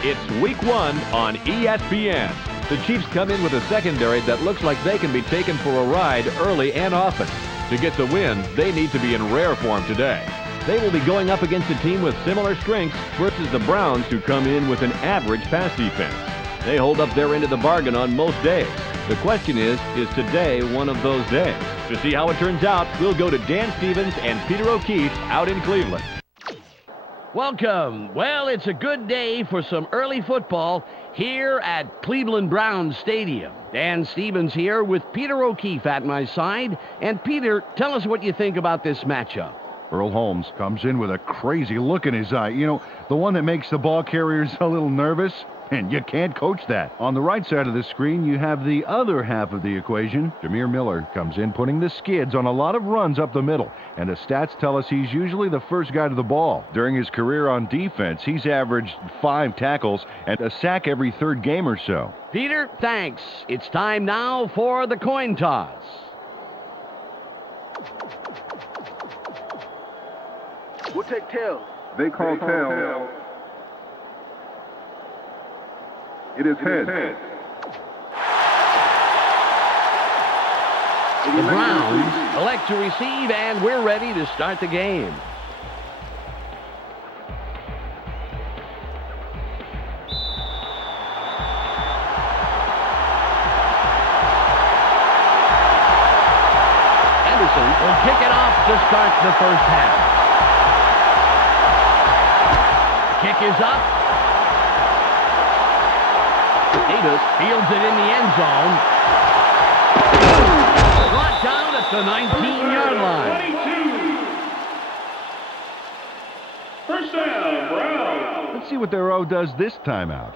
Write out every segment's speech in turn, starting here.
It's Week 1 on ESPN. The Chiefs come in with a secondary that looks like they can be taken for a ride early and often. To get the win, they need to be in rare form today. They will be going up against a team with similar strengths versus the Browns, who come in with an average pass defense. They hold up their end of the bargain on most days. The question is today one of those days? To see how it turns out, we'll go to Dan Stevens and Peter O'Keefe out in Cleveland. Welcome. Well, it's a good day for some early football here at Cleveland Browns Stadium. Dan Stevens here with Peter O'Keefe at my side. And Peter, tell us what you think about this matchup. Earl Holmes comes in with a crazy look in his eye. You know, the one that makes the ball carriers a little nervous. And you can't coach that. On the right side of the screen, you have the other half of the equation. Jameer Miller comes in putting the skids on a lot of runs up the middle. And the stats tell us he's usually the first guy to the ball. During his career on defense, he's averaged 5 tackles and a sack every third game or so. Peter, thanks. It's time now for the coin toss. We'll take tails. They call tails. It is head. The Browns elect to receive, and we're ready to start the game. Anderson will kick it off to start the first half. Kick is up. Davis fields it in the end zone. Brought down at the 19-yard line. 22. First down, Browns. Let's see what their O does this time out.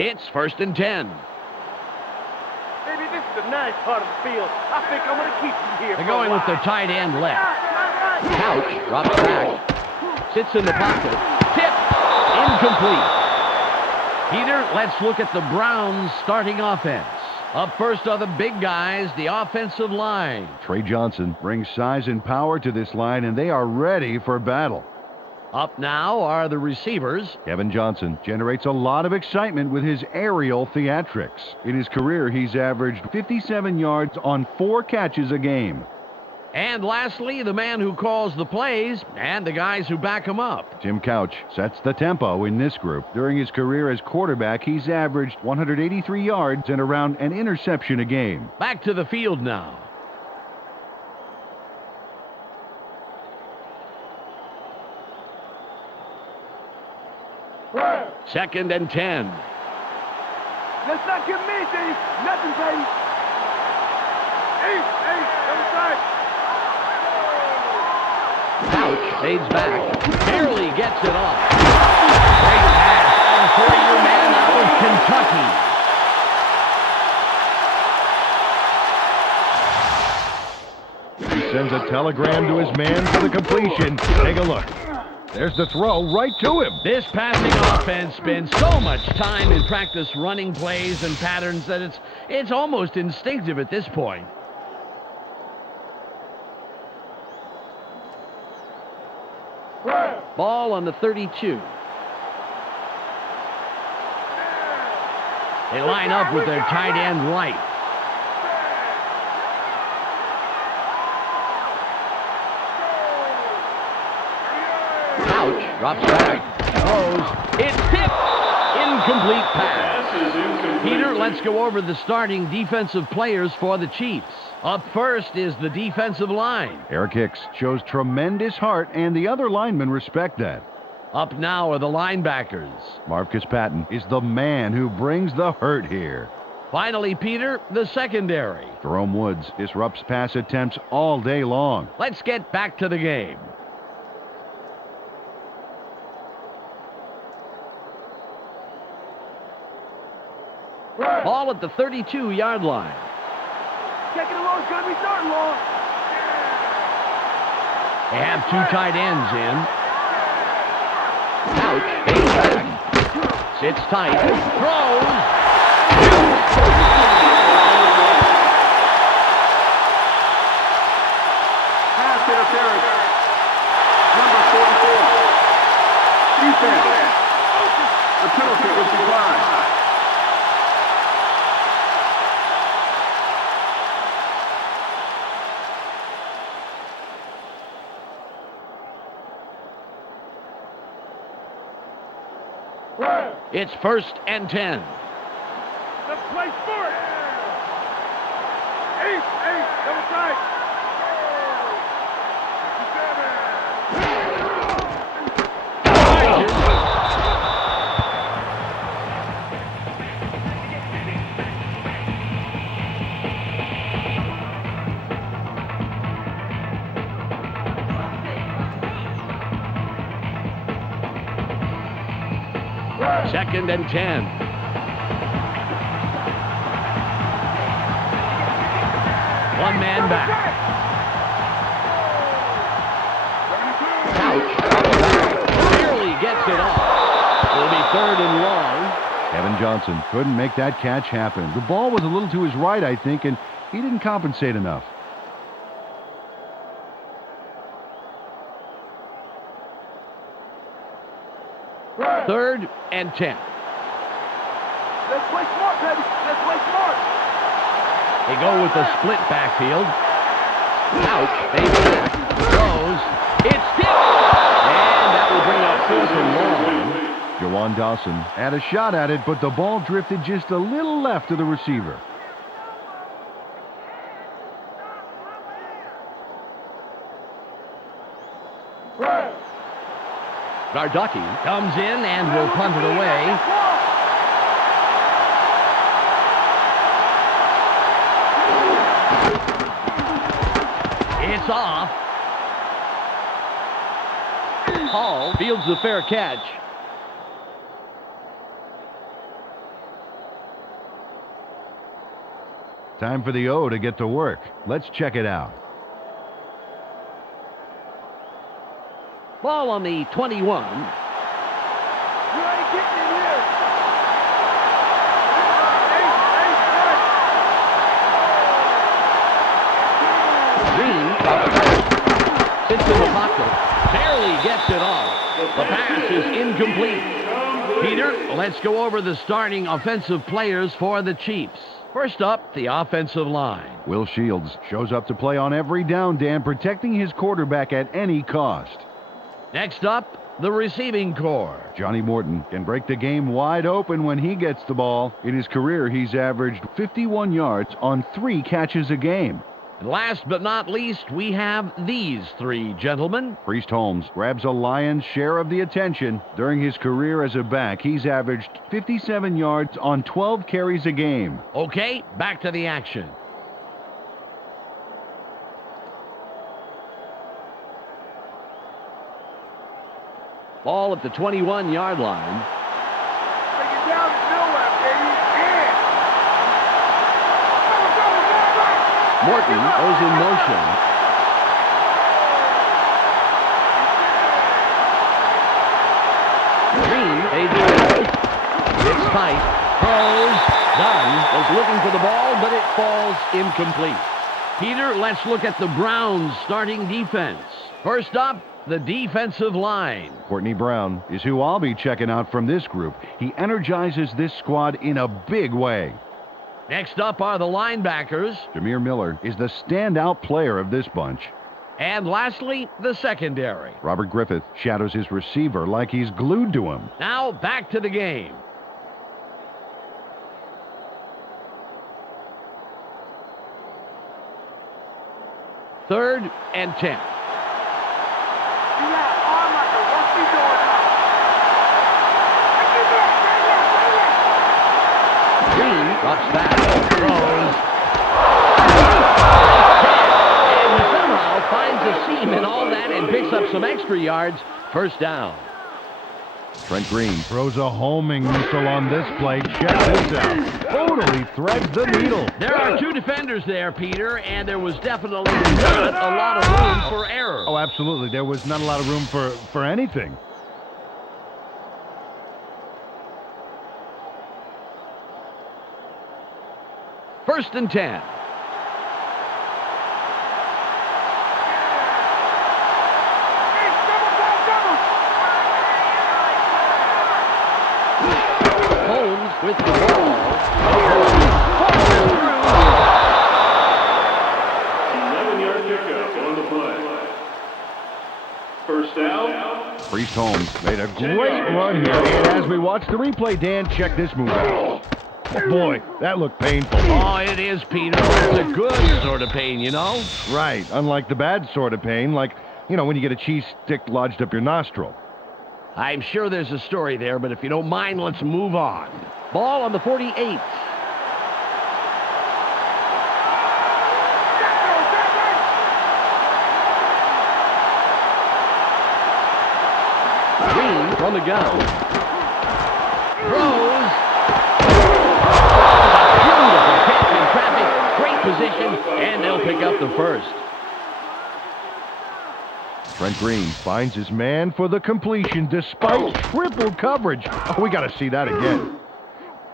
It's 1st and 10. Baby, this is a nice part of the field. I think I'm going to keep you here. They're going with their tight end left. Couch drops back. Sits in the pocket. Tip. Incomplete. Peter, let's look at the Browns' starting offense. Up first are the big guys, the offensive line. Trey Johnson brings size and power to this line, and they are ready for battle. Up now are the receivers. Kevin Johnson generates a lot of excitement with his aerial theatrics. In his career, he's averaged 57 yards on 4 catches a game. And lastly, the man who calls the plays and the guys who back him up. Tim Couch sets the tempo in this group. During his career as quarterback, he's averaged 183 yards and around an interception a game. Back to the field now. Second and 10. Let's not get busy. Nothing, baby. Hey, other side. Couch fades back. Barely gets it off. Great pass for your man out of Kentucky. He sends a telegram to his man for the completion. Take a look. There's the throw right to him. This passing offense spends so much time in practice running plays and patterns that it's almost instinctive at this point. Ball on the 32. They line up with their tight end right. Couch drops back. Throws. It's tipped. Incomplete pass. Peter, let's go over the starting defensive players for the Chiefs. Up first is the defensive line. Eric Hicks shows tremendous heart, and the other linemen respect that. Up now are the linebackers. Marcus Patton is the man who brings the hurt here. Finally, Peter, the secondary. Jerome Woods disrupts pass attempts all day long. Let's get back to the game. Ball at the 32-yard line. Taking it long, it's going to be starting long. They have 2 tight ends in. Couch, stays back. Sits tight. Throws. Pass interference. Number Defense. The penalty is declined. It's 1st and 10. Let's play for it. Eight, double tight. Second and 10. One man back. Couch barely gets it off. It'll be 3rd and long. Kevin Johnson couldn't make that catch happen. The ball was a little to his right, I think, and he didn't compensate enough. Third and 10. Let's play smart, baby. Let's play smart. They go with the split backfield. Couch, they throws. It's tipped. And that will bring up 4th and long. Jawan Dawson had a shot at it, but the ball drifted just a little left of the receiver. Gardocki comes in and will punt it away. It's off. Hall fields the fair catch. Time for the O to get to work. Let's check it out. Ball on the 21. You ain't getting in here. Green sits in the pocket. Barely gets it off. The pass is incomplete. Peter, let's go over the starting offensive players for the Chiefs. First up, the offensive line. Will Shields shows up to play on every down, Dan, protecting his quarterback at any cost. Next up, the receiving corps. Johnny Morton can break the game wide open when he gets the ball. In his career, he's averaged 51 yards on 3 catches a game. And last but not least, we have these 3 gentlemen. Priest Holmes grabs a lion's share of the attention. During his career as a back, he's averaged 57 yards on 12 carries a game. Okay, back to the action. Ball at the 21-yard line. Take it down to nowhere, baby. Yeah. Morton goes in motion. Green, they do it. It's tight. Throws. Dunn was looking for the ball, but it falls incomplete. Peter, let's look at the Browns' starting defense. First up, the defensive line. Courtney Brown is who I'll be checking out from this group. He energizes this squad in a big way. Next up are the linebackers. Jameer Miller is the standout player of this bunch. And lastly, the secondary. Robert Griffith shadows his receiver like he's glued to him. Now back to the game. Third and 10. You got an arm like a rusty doorknob. Green drops back, throws. And he somehow finds a seam in all that and picks up some extra yards. First down. Trent Green throws a homing missile on this play. Check this out. Totally threads the needle. There are 2 defenders there, Peter, and there was definitely not a lot of room for error. Oh, absolutely. There was not a lot of room for anything. First and 10. with the ball. 11-yard pickup on the play. First down. Priest Holmes made a great run here, and as we watch the replay, Dan, check this move out. Oh boy, that looked painful. Oh, it is, Peter. It's a good sort of pain, you know? Right, unlike the bad sort of pain, like, you know, when you get a cheese stick lodged up your nostril. I'm sure there's a story there, but if you don't mind, let's move on. Ball on the 48. Green from the gun. Throws. Beautiful catch in traffic. Great position, and they'll pick up the first. Trent Green finds his man for the completion despite triple coverage. Oh, we got to see that again.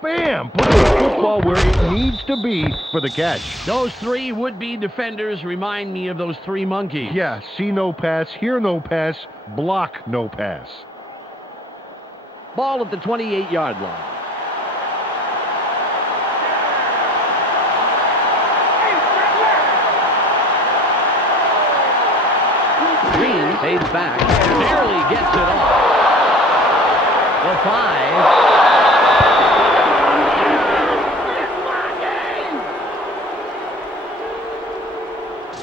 Bam! Put the football where it needs to be for the catch. Those three would-be defenders remind me of those three monkeys. Yeah, see no pass, hear no pass, block no pass. Ball at the 28-yard line. Green fades back, barely gets it off. The 5.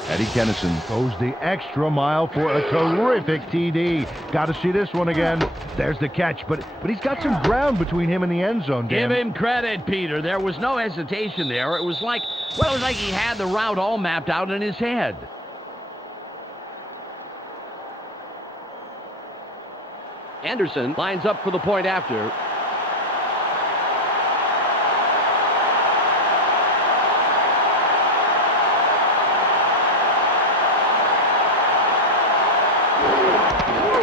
Eddie Kennison goes the extra mile for a terrific TD. Got to see this one again. There's the catch, but he's got some ground between him and the end zone, Dan. Give him credit, Peter. There was no hesitation there. It was like he had the route all mapped out in his head. Anderson lines up for the point after.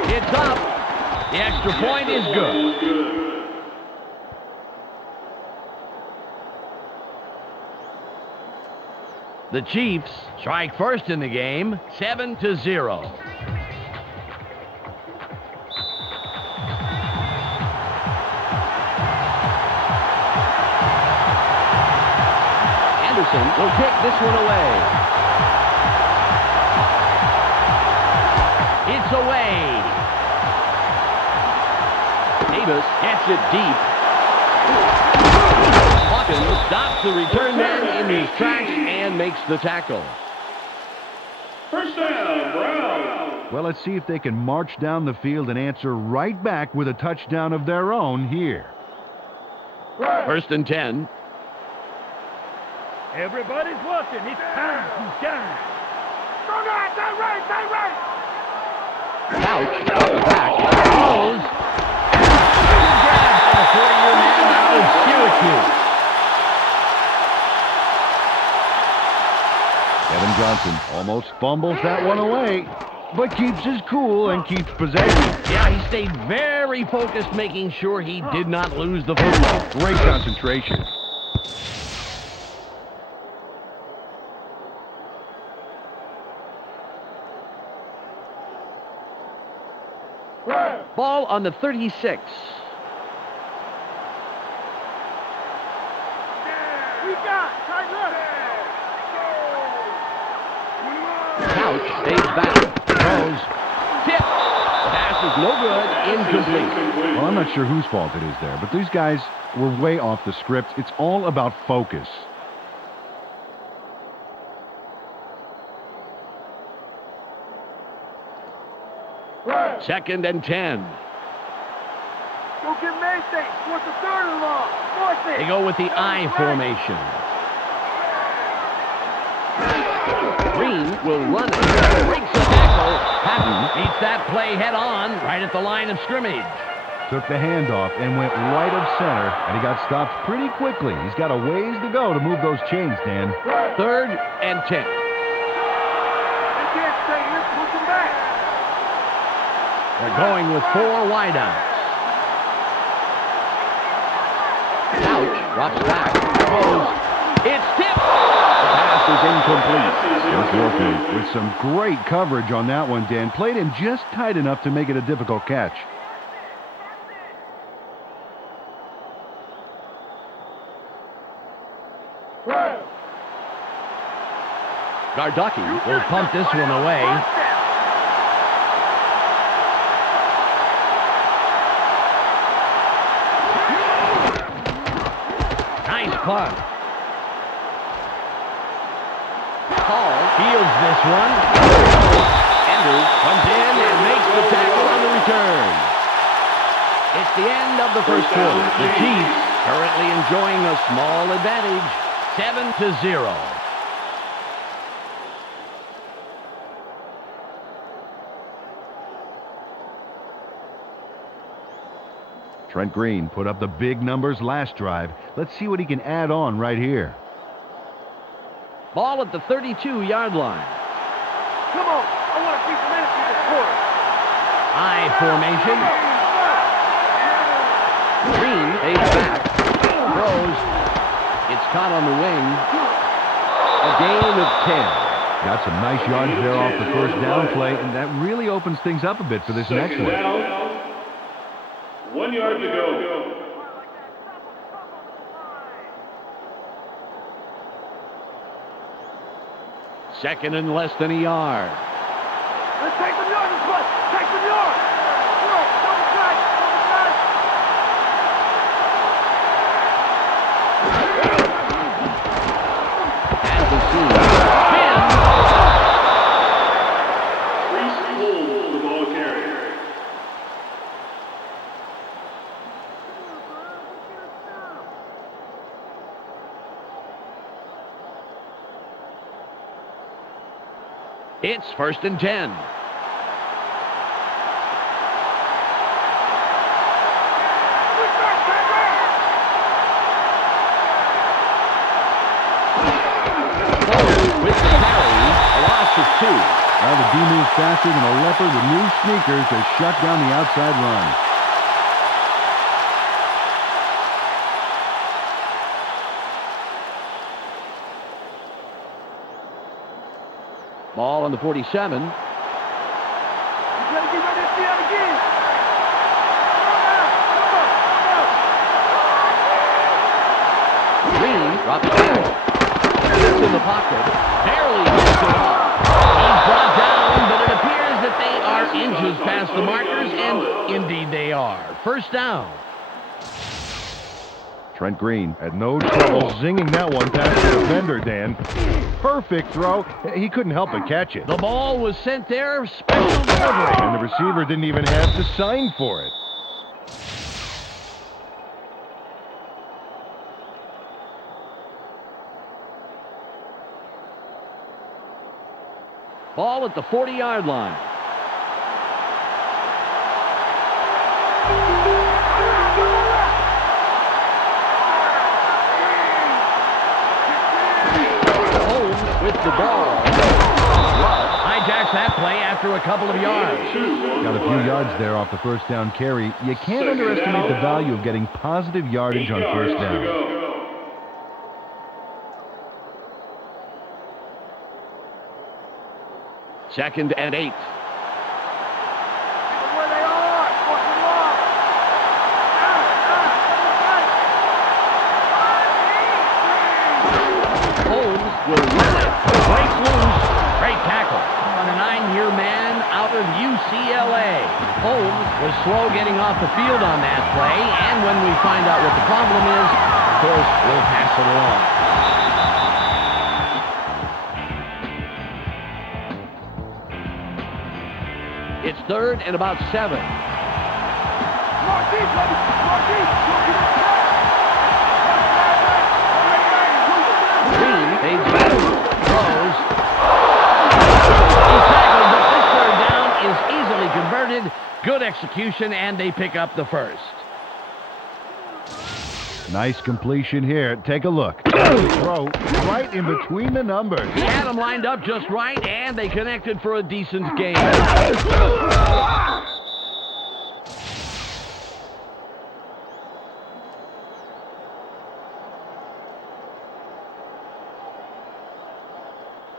It's up. The extra point is good. The Chiefs strike first in the game, 7-0. Anderson will kick this one away. It's away. Davis gets it deep. Hawkins stops the return man in his tracks and makes the tackle. First down, Brown. Well, let's see if they can march down the field and answer right back with a touchdown of their own here. First and 10. Everybody's watching. It's time to shine. Go now, stay right, stay right. Couch, back, throws. Good grab by the 4-year man out of Syracuse. Kevin Johnson almost fumbles that one away, but keeps his cool and keeps possession. Yeah, he stayed very focused, making sure he did not lose the football. Great concentration. Ball on the 36. Couch stays back, throws, tip, pass is no good, incomplete. Well, I'm not sure whose fault it is there, but these guys were way off the script. It's all about focus. Second and 10. Go get Mason. What's the third and long? Force it. They go with the I formation. Green will run it. Breaks the tackle. Patton beats that play head on right at the line of scrimmage. Took the handoff and went right of center, and he got stopped pretty quickly. He's got a ways to go to move those chains, Dan. Third and 10. They can't stay here. Push them back. They're going with 4 wideouts. Couch drops back. Throws. It's tipped. The pass is incomplete. Jeff Warfield with some great coverage on that one, Dan. Played him just tight enough to make it a difficult catch. Garducky will pump this one away. Nice punt. Paul fields this one. Andrews comes in and makes the tackle on the return. It's the end of the first quarter. The Chiefs currently enjoying a small advantage, 7-0. Trent Green put up the big numbers last drive. Let's see what he can add on right here. Ball at the 32-yard line. Come on. I want to see some energy this quarter. I formation. Green fades back. Throws. It's caught on the wing. A gain of 10. Got some nice yards there off the first down play, and that really opens things up a bit for this next Second one. down. 1 yard to go. Second and less than a yard. Let's take some yards this one. Take some yards. Come on. Double tight. At the scene. Reese holds the ball carrier. It's 1st and 10. With the carry, a loss of 2. Well, the D moves faster than a leopard with new sneakers to shut down the outside run. Ball on the 47. You gotta get ready to see that again. Green drops back. Sits in the pocket. Barely gets it off. He's brought down, but it appears that they are inches past the markers, and indeed they are. 1st down. Trent Green had no trouble zinging that one past the defender, Dan. Perfect throw. He couldn't help but catch it. The ball was sent there, special delivery. And the receiver didn't even have to sign for it. Ball at the 40-yard line. Holmes with the ball. Hijacks that play after a couple of yards. Got a few yards there off the first down carry. You can't underestimate the value of getting positive yardage on first down. Second and 8. Where they are. Force them off. Holmes will run it. Breaks loose. Great tackle on a 9-year man out of UCLA. Holmes was slow getting off the field on that play, and when we find out what the problem is, of course, we'll pass it along. It's 3rd and about 7. Green fades back, throws. He's tackled, but this 3rd down is easily converted. Good execution, and they pick up the first. Nice completion here. Take a look. Throw right in between the numbers. He had them lined up just right, and they connected for a decent gain.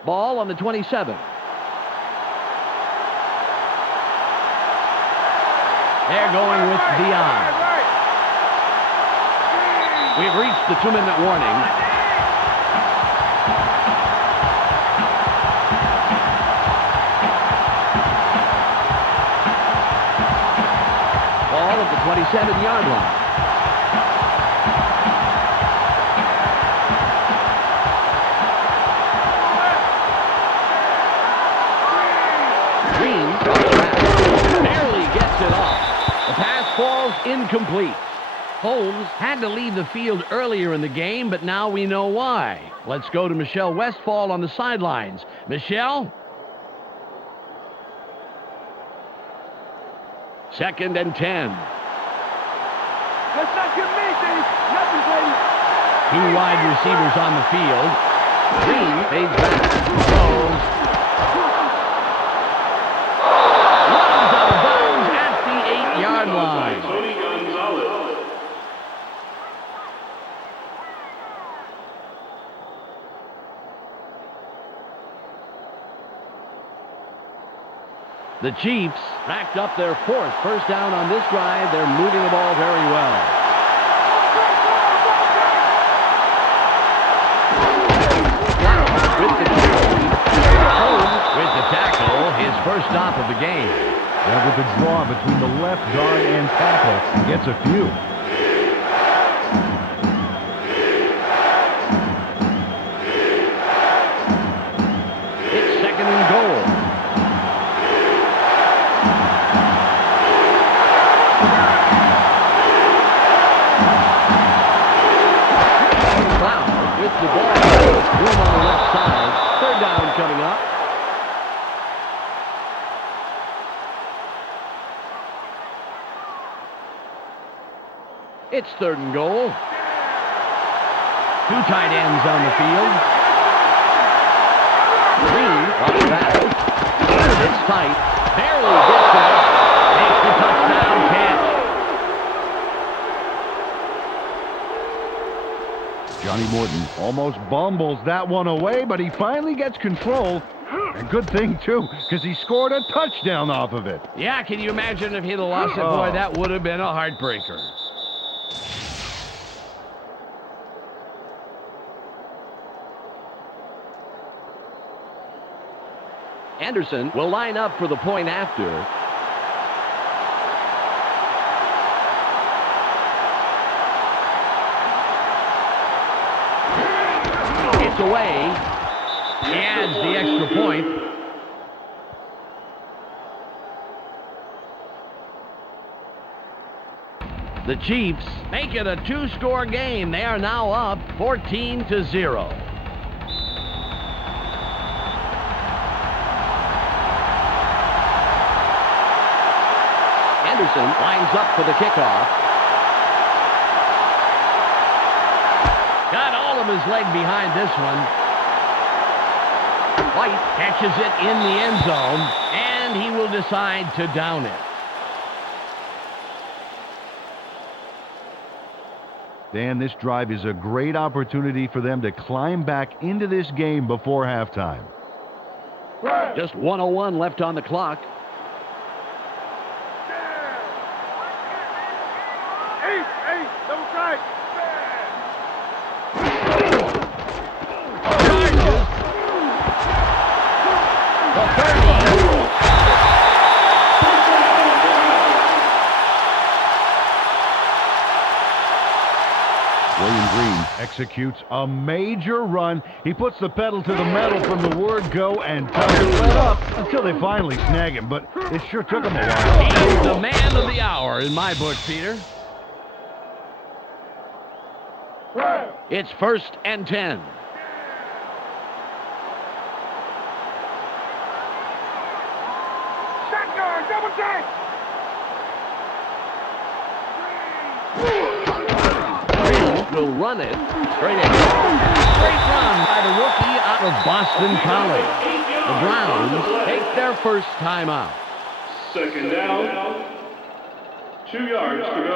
Ball on the 27. They're going with Dion. We've reached the 2-minute warning. 7-yard line. Green barely gets it off. The pass falls incomplete. Holmes had to leave the field earlier in the game, but now we know why. Let's go to Michelle Westfall on the sidelines. Michelle? 2nd and 10. Let's not get me, Dave. Nothing, baby. 2 wide receivers on the field. Green fades back. Throws. Runs out of bounds at the 8-yard line. Tony Gonzalez. The Chiefs racked up their 4th first down on this drive. They're moving the ball very well. With the tackle, his first stop of the game. And with the draw between the left guard and tackle, he gets a few. It's 2nd and goal. With the ball, room on the left side. 3rd down coming up. It's 3rd and goal. 2 tight ends on the field. Green walks back. It's tight. Barely gets it. Makes the touchdown catch. Johnny Morton almost bumbles that one away, but he finally gets control. And good thing, too, because he scored a touchdown off of it. Yeah, can you imagine if he'd have lost it? Boy, that would have been a heartbreaker. Anderson will line up for the point after. It's away. He adds the extra point. The Chiefs make it a 2-score game. They are now up 14-0. Anderson lines up for the kickoff. Got all of his leg behind this one. White catches it in the end zone, and he will decide to down it. Dan, this drive is a great opportunity for them to climb back into this game before halftime. Just 1:01 left on the clock. Hey, double tight. William Green executes a major run. He puts the pedal to the metal from the word go and doesn't let up until they finally snag him, but it sure took him a while. He's the man of the hour in my book, Peter. It's 1st and 10. Shotgun, double tight. Will run it straight in. Great run by the rookie out of Boston College. The Browns take their first timeout. 2nd down. 2 yards to go.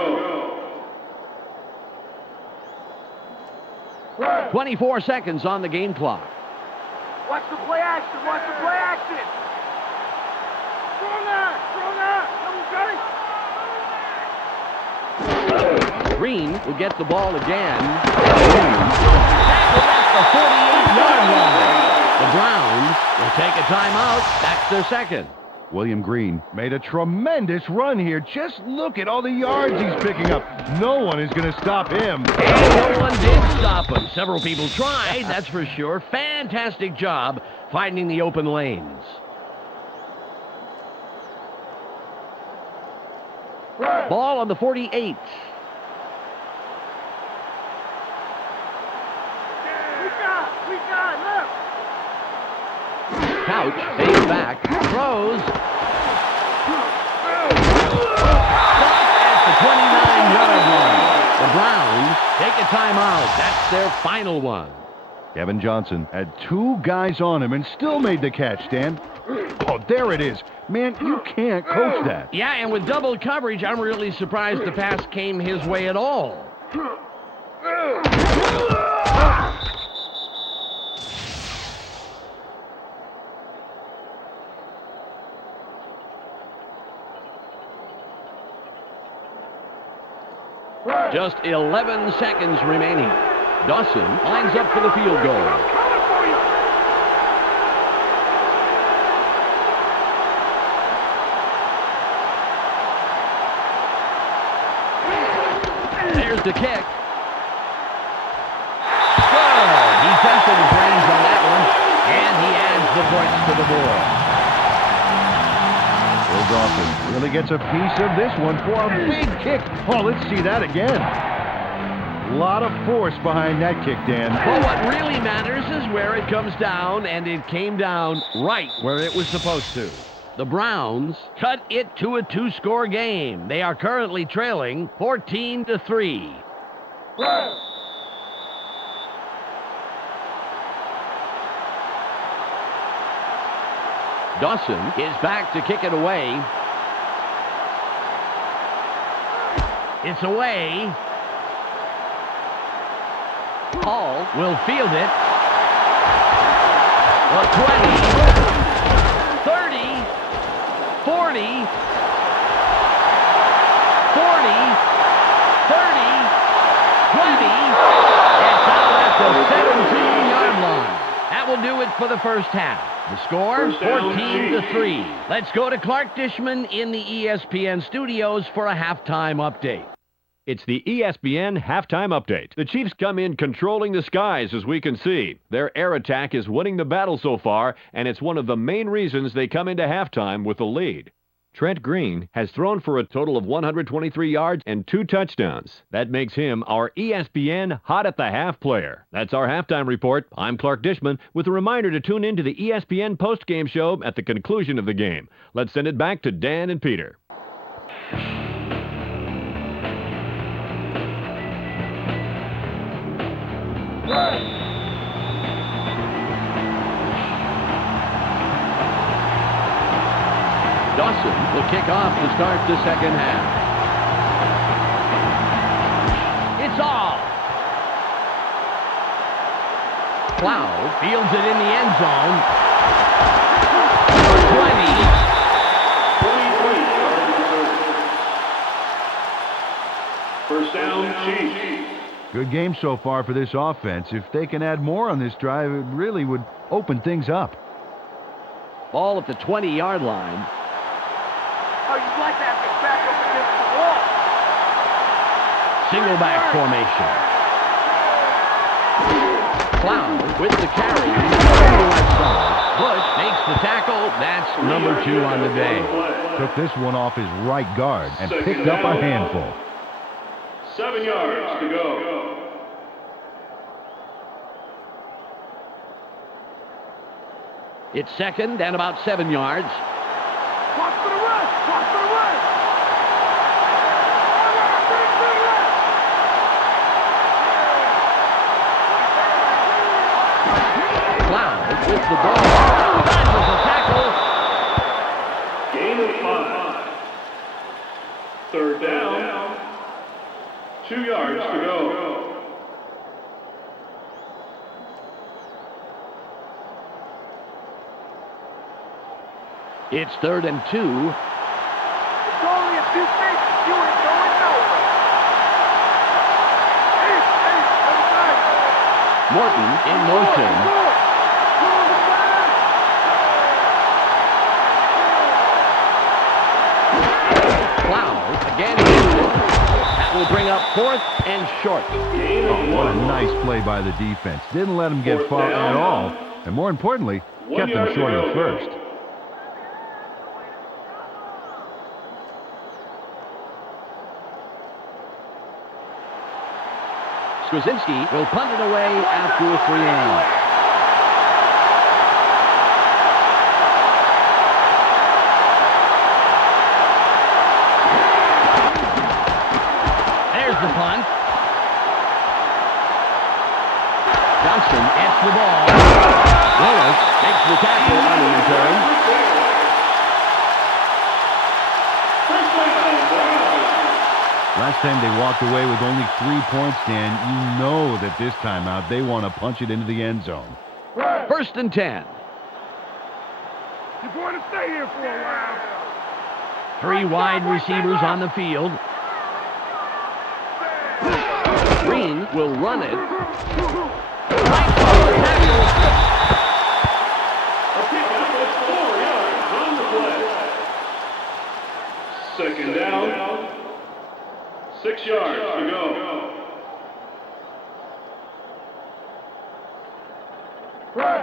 24 seconds on the game clock. Watch the play action. Watch the play action. Strong out. Double tight. Green will get the ball again. Tackled at the 48-yard line. The Browns will take a timeout. That's their second. William Green made a tremendous run here. Just look at all the yards he's picking up. No one is going to stop him. And no one did stop him. Several people tried, that's for sure. Fantastic job finding the open lanes. Ball on the 48. We got, look! Couch, fades back, throws. At the 29-yard line. The Browns take a timeout. That's their final one. Kevin Johnson had two guys on him and still made the catch, Dan. Oh, there it is. Man, you can't coach that. Yeah, and with double coverage, I'm really surprised the pass came his way at all. Just 11 seconds remaining. Dawson lines up for the field goal. There's the kick. Good. He tested his range on that one, and he adds the points to the board. Bill Dawson really gets a piece of this one for a big kick. Oh, let's see that again. A lot of force behind that kick, Dan. Well, what really matters is where it comes down, and it came down right where it was supposed to. The Browns cut it to a two-score game. They are currently trailing 14-3. Dawson is back to kick it away. It's away. Hall will field it. The 20. 40, 40, 30, 40, 20. It's out at the 17-yard line. That will do it for the first half. The score, 14-3. Let's go to Clark Dishman in the ESPN studios for a halftime update. It's the ESPN halftime update. The Chiefs come in controlling the skies, as we can see. Their air attack is winning the battle so far, and it's one of the main reasons they come into halftime with the lead. Trent Green has thrown for a total of 123 yards and 2 touchdowns. That makes him our ESPN Hot at the Half player. That's our halftime report. I'm Clark Dishman with a reminder to tune in to the ESPN postgame show at the conclusion of the game. Let's send it back to Dan and Peter. Dawson will kick off to start the second half. It's off. Cloud fields it in the end zone. 20. First down, Chiefs. Good game so far for this offense. If they can add more on this drive, it really would open things up. Ball at the 20-yard line. Oh, you'd like to have your back up against the wall. Single back formation. Cloud with the carry. Bush makes the tackle. That's number 2 on the day. Took this one off his right guard and picked up a handful. 7 yards to go. It's second and about 7 yards. Watch for the run! Watch for the run! Cloud with the ball. Dodges the tackle. Gain of 5. Third down. 2 yards to go. It's 3rd and 2. It's only a few paces. You ain't going nowhere. Morton in motion. Again, that will bring up 4th and short. Oh, what a nice play by the defense. Didn't let him get far at all. And more importantly, kept him short of the first. Skrzynski will punt it away after a 3-and-out. The punt. Johnson gets the ball. Willis makes the tackle on the return. Last time they walked away with only 3 points, Dan. You know that this time out they want to punch it into the end zone. 1st and 10. You're going to stay here for a while. 3 wide receivers on the field. Green will run it. Right forward tackle. A pickup of 4 yards on the play. 2nd down. 6 yards to go.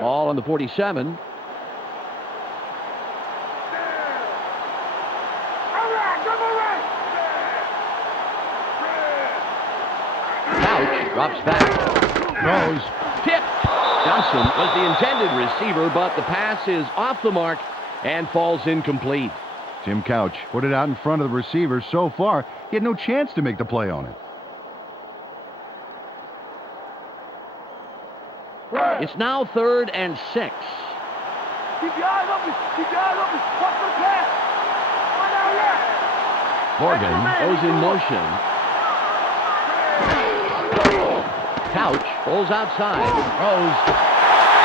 Ball on the 47. Drops back. Throws. Tipped. Johnson was the intended receiver, but the pass is off the mark and falls incomplete. Tim Couch put it out in front of the receiver. So far, he had no chance to make the play on it. It's now 3rd and 6. Keep your eyes open. Keep your eyes open. Watch the pass. One out left. Morgan goes in motion. Couch pulls outside. Throws.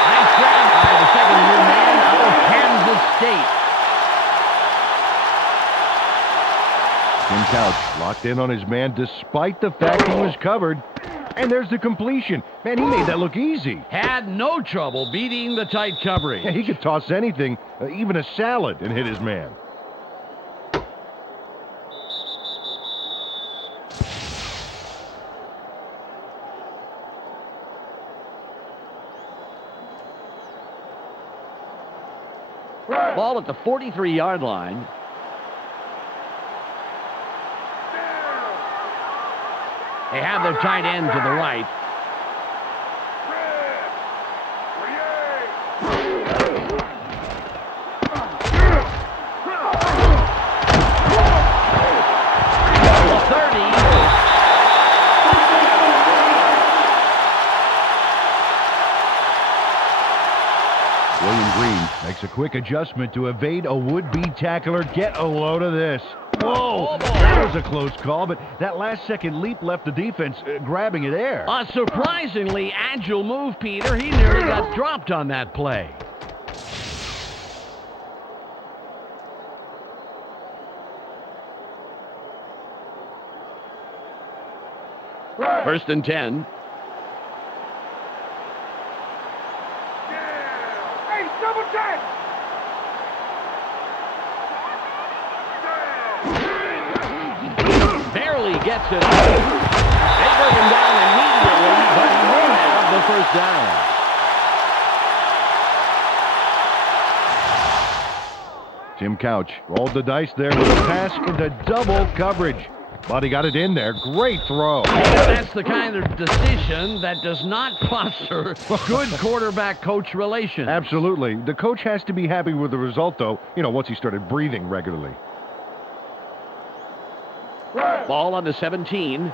Nice grab by the second-year man out of Kansas State. Tim Couch locked in on his man despite the fact he was covered. And there's the completion. Man, he made that look easy. Had no trouble beating the tight coverage. Yeah, he could toss anything, even a salad, and hit his man. Ball at the 43-yard line. They have their tight end to the right. Makes a quick adjustment to evade a would-be tackler. Get a load of this. Whoa, that was a close call, but that last-second leap left the defense grabbing at air. A surprisingly agile move, Peter. He nearly got dropped on that play. First and 10. Hey, double check! Barely gets it. They bring him down immediately, but he will have the first down. Tim Couch rolled the dice there with a pass into double coverage. But he got it in there. Great throw. That's the kind of decision that does not foster good quarterback-coach relations. Absolutely. The coach has to be happy with the result, though, once he started breathing regularly. Ball on the 17.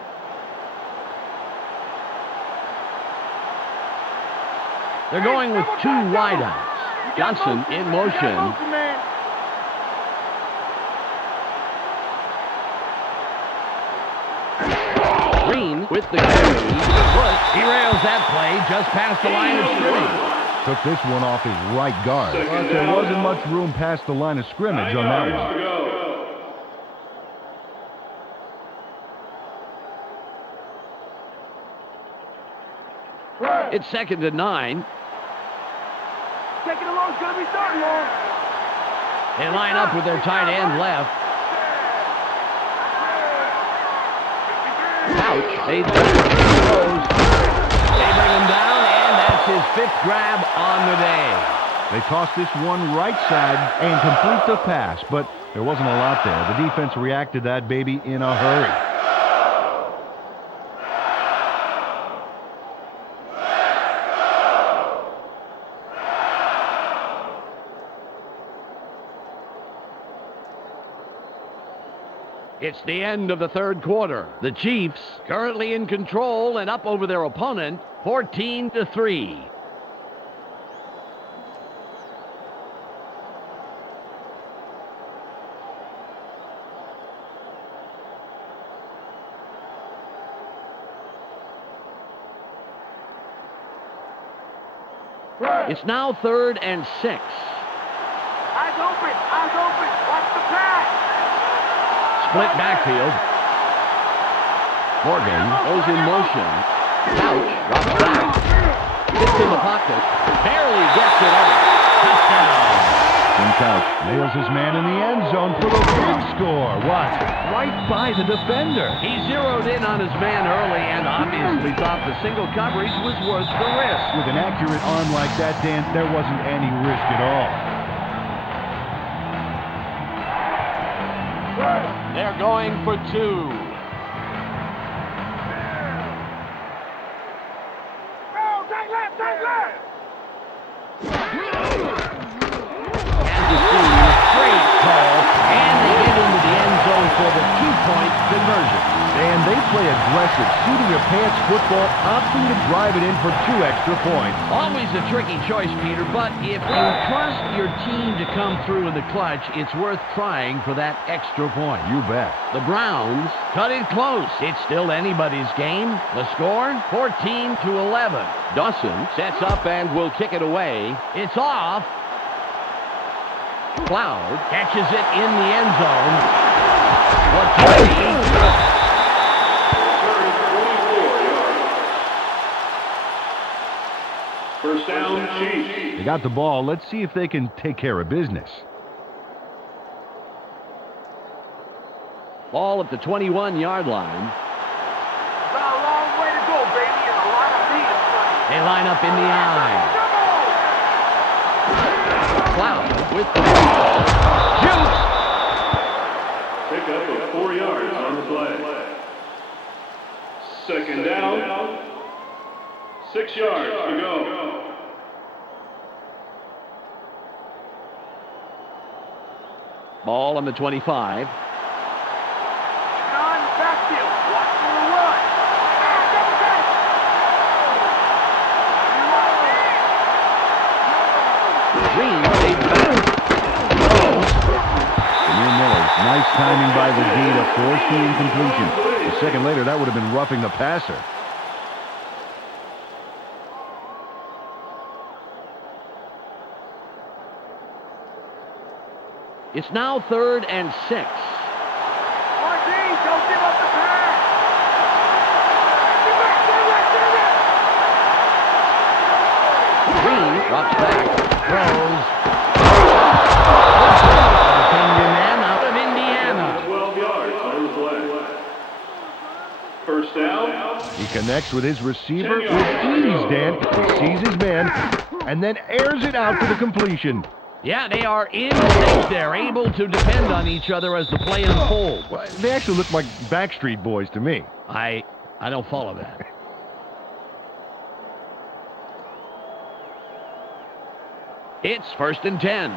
They're going with two wideouts. Johnson in motion. Green with the carry. He rails that play just past the line of scrimmage. Took this one off his right guard. But there wasn't much room past the line of scrimmage on that one. It's 2nd and 9. Taking it long, it's going to be starting long. They line up with their tight end left. Couch fades back. Throws. They bring him down, and that's his 5th grab on the day. They toss this one right side and complete the pass, but there wasn't a lot there. The defense reacted to that baby in a hurry. It's the end of the 3rd quarter. The Chiefs currently in control and up over their opponent, 14-3. It's now 3rd and 6. Eyes open. Eyes open. Watch the pass. Split backfield. Morgan goes in motion. Couch drops back. Sits in the pocket. Barely gets it out. Touchdown. Tim Couch nails his man in the end zone for the big score. What? Right by the defender. He zeroed in on his man early and obviously thought the single coverage was worth the risk. With an accurate arm like that, Dan, there wasn't any risk at all. They're going for 2. Take left. Kansas City, great call, and they get into the end zone for the 2-point conversion. And they play aggressive, seat-in-your-pants football, opting to drive it in for 2 extra points. Always a tricky choice, Peter, but if you trust your team to come through in the clutch, it's worth trying for that extra point. You bet. The Browns cut it close. It's still anybody's game. The score, 14-11. Dawson sets up and will kick it away. It's off. Cloud catches it in the end zone. First down, Chiefs. They got the ball. Let's see if they can take care of business. Ball at the 21-yard line. Got a long way to go, baby, and a lot of feet in front of you. They line up in the eye. Cloud with the shoots. Pick up of 4 yards on the play. Second down. 6 yards to go. Ball on the 25. On backfield. Watch for the run. Green stays back. Samir Miller, nice timing by the D to force the incompletion. A second later, that would have been roughing the passer. It's now 3rd and 6. Marquise, don't give up the pass. Green drops back, throws. Opinion man out of Indiana. 12 yards on the play. First down. He connects with his receiver with ease, Dan. He sees his man and then airs it out to the completion. Yeah, they are in sync. They're able to depend on each other as the play unfolds. Well, they actually look like Backstreet Boys to me. I don't follow that. It's 1st and 10.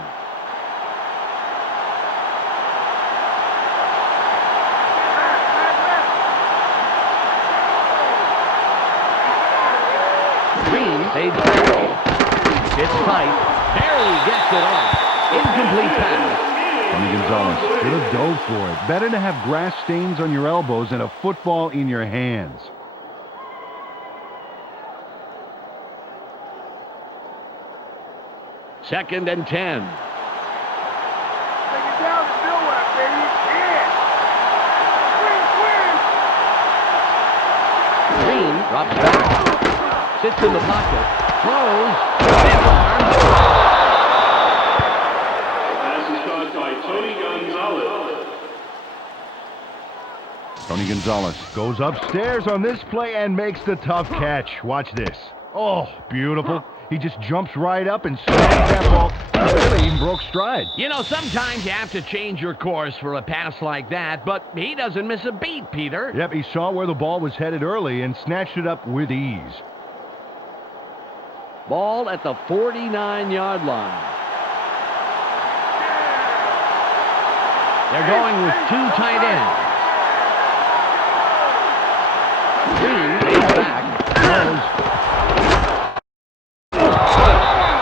Green fades back. It's tight. Barely gets it off. Incomplete pass. Tony Gonzalez could have dove for it. Better to have grass stains on your elbows than a football in your hands. Second and 10. Take it down the field with it, baby. Yeah. Green drops back. Sits in the pocket. Throws. Stiff arm. Pass is caught by Tony Gonzalez. Tony Gonzalez goes upstairs on this play and makes the tough catch. Watch this. Oh, beautiful. He just jumps right up and snags that ball. He really even broke stride. You know, sometimes you have to change your course for a pass like that, but he doesn't miss a beat, Peter. Yep, he saw where the ball was headed early and snatched it up with ease. Ball at the 49-yard line. They're going with two tight ends. Green takes back, throws,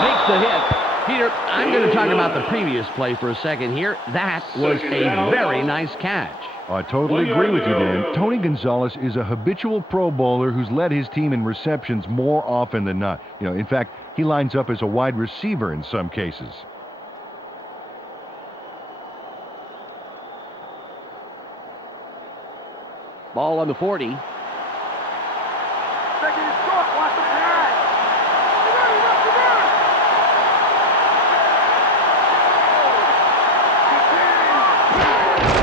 makes the hit. Peter, I'm going to talk about the previous play for a second here. That was a very nice catch. I totally agree with you, Dan. Tony Gonzalez is a habitual Pro Bowler who's led his team in receptions more often than not. In fact, he lines up as a wide receiver in some cases. Ball on the 40. Second and short. Watch the pass.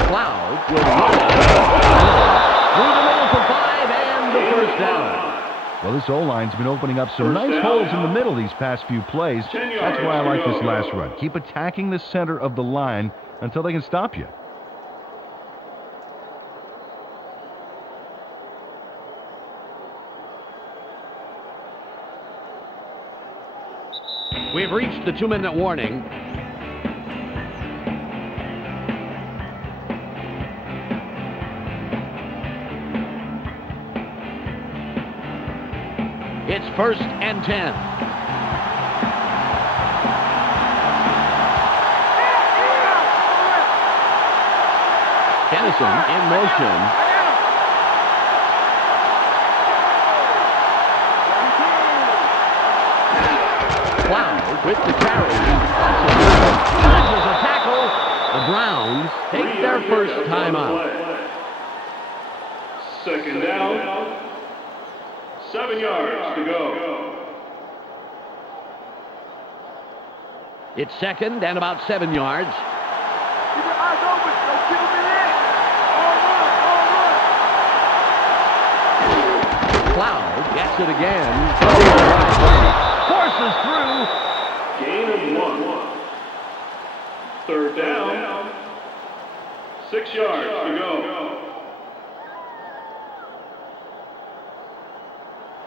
Cloud will run through the middle for 5 and the first down. Well, this O-line's been opening up some nice holes in the middle these past few plays. That's why I like this last run. Keep attacking the center of the line until they can stop you. We've reached the 2-minute warning. It's 1st and 10. Kennison in motion. Cloud with the carry. There's a tackle. The Browns take their first timeout. Second down. 7 yards to go. It's second and about 7 yards. Keep your eyes open. Don't keep them in. All run. Cloud gets it again. Forces through. Gain of 1. Third down. 6 yards to go.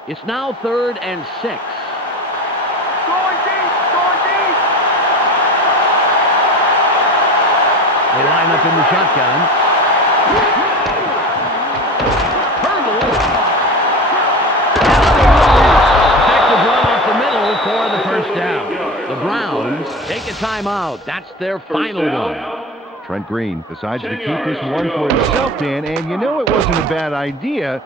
It's now 3rd and 6. Going deep. Going deep. They line up in the shotgun. Hurdle. Effective run up the middle for the first down. The Browns take a timeout. That's their final one. Trent Green decides to keep this one for himself, Dan, and it wasn't a bad idea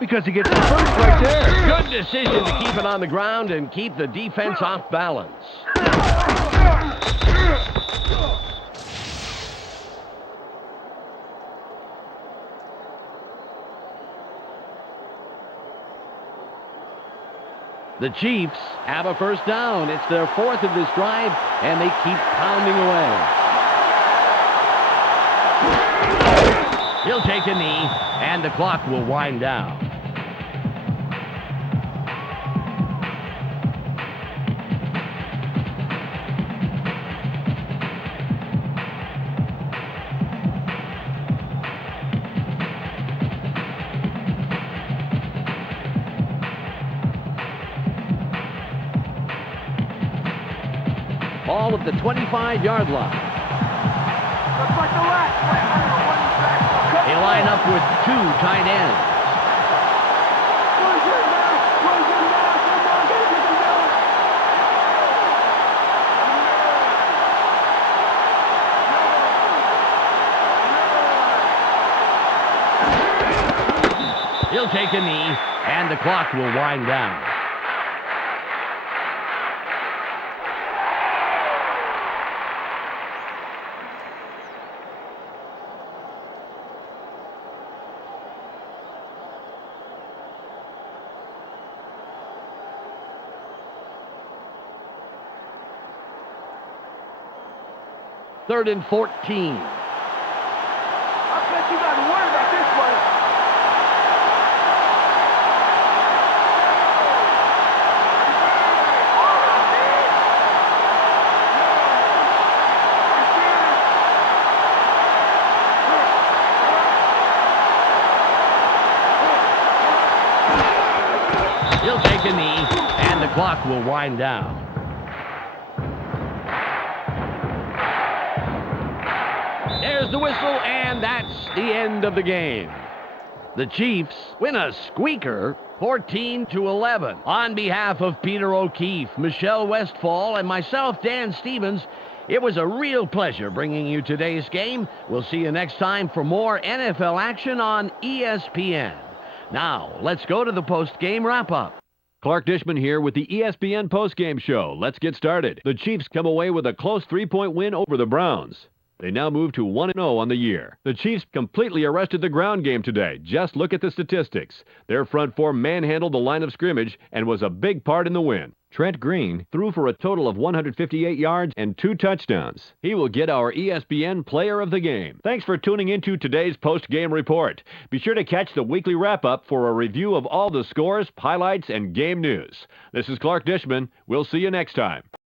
because he gets the first right there. Good decision to keep it on the ground and keep the defense off balance. The Chiefs have a first down. It's their 4th of this drive, and they keep pounding away. He'll take a knee, and the clock will wind down. Ball at the 25-yard line. Looks like the last. They line up with 2 tight ends. He'll take a knee, and the clock will wind down. Third and 14. I bet you got to worry about this one. clock will wind down. There's the whistle, and that's the end of the game. The Chiefs win a squeaker, 14-11. On behalf of Peter O'Keefe, Michelle Westfall, and myself, Dan Stevens, it was a real pleasure bringing you today's game. We'll see you next time for more NFL action on ESPN. Now, let's go to the post-game wrap-up. Clark Dishman here with the ESPN postgame show. Let's get started. The Chiefs come away with a close 3-point win over the Browns. They now move to 1-0 on the year. The Chiefs completely arrested the ground game today. Just look at the statistics. Their front four manhandled the line of scrimmage and was a big part in the win. Trent Green threw for a total of 158 yards and 2 touchdowns. He will get our ESPN Player of the Game. Thanks for tuning into today's post-game report. Be sure to catch the weekly wrap-up for a review of all the scores, highlights, and game news. This is Clark Dishman. We'll see you next time.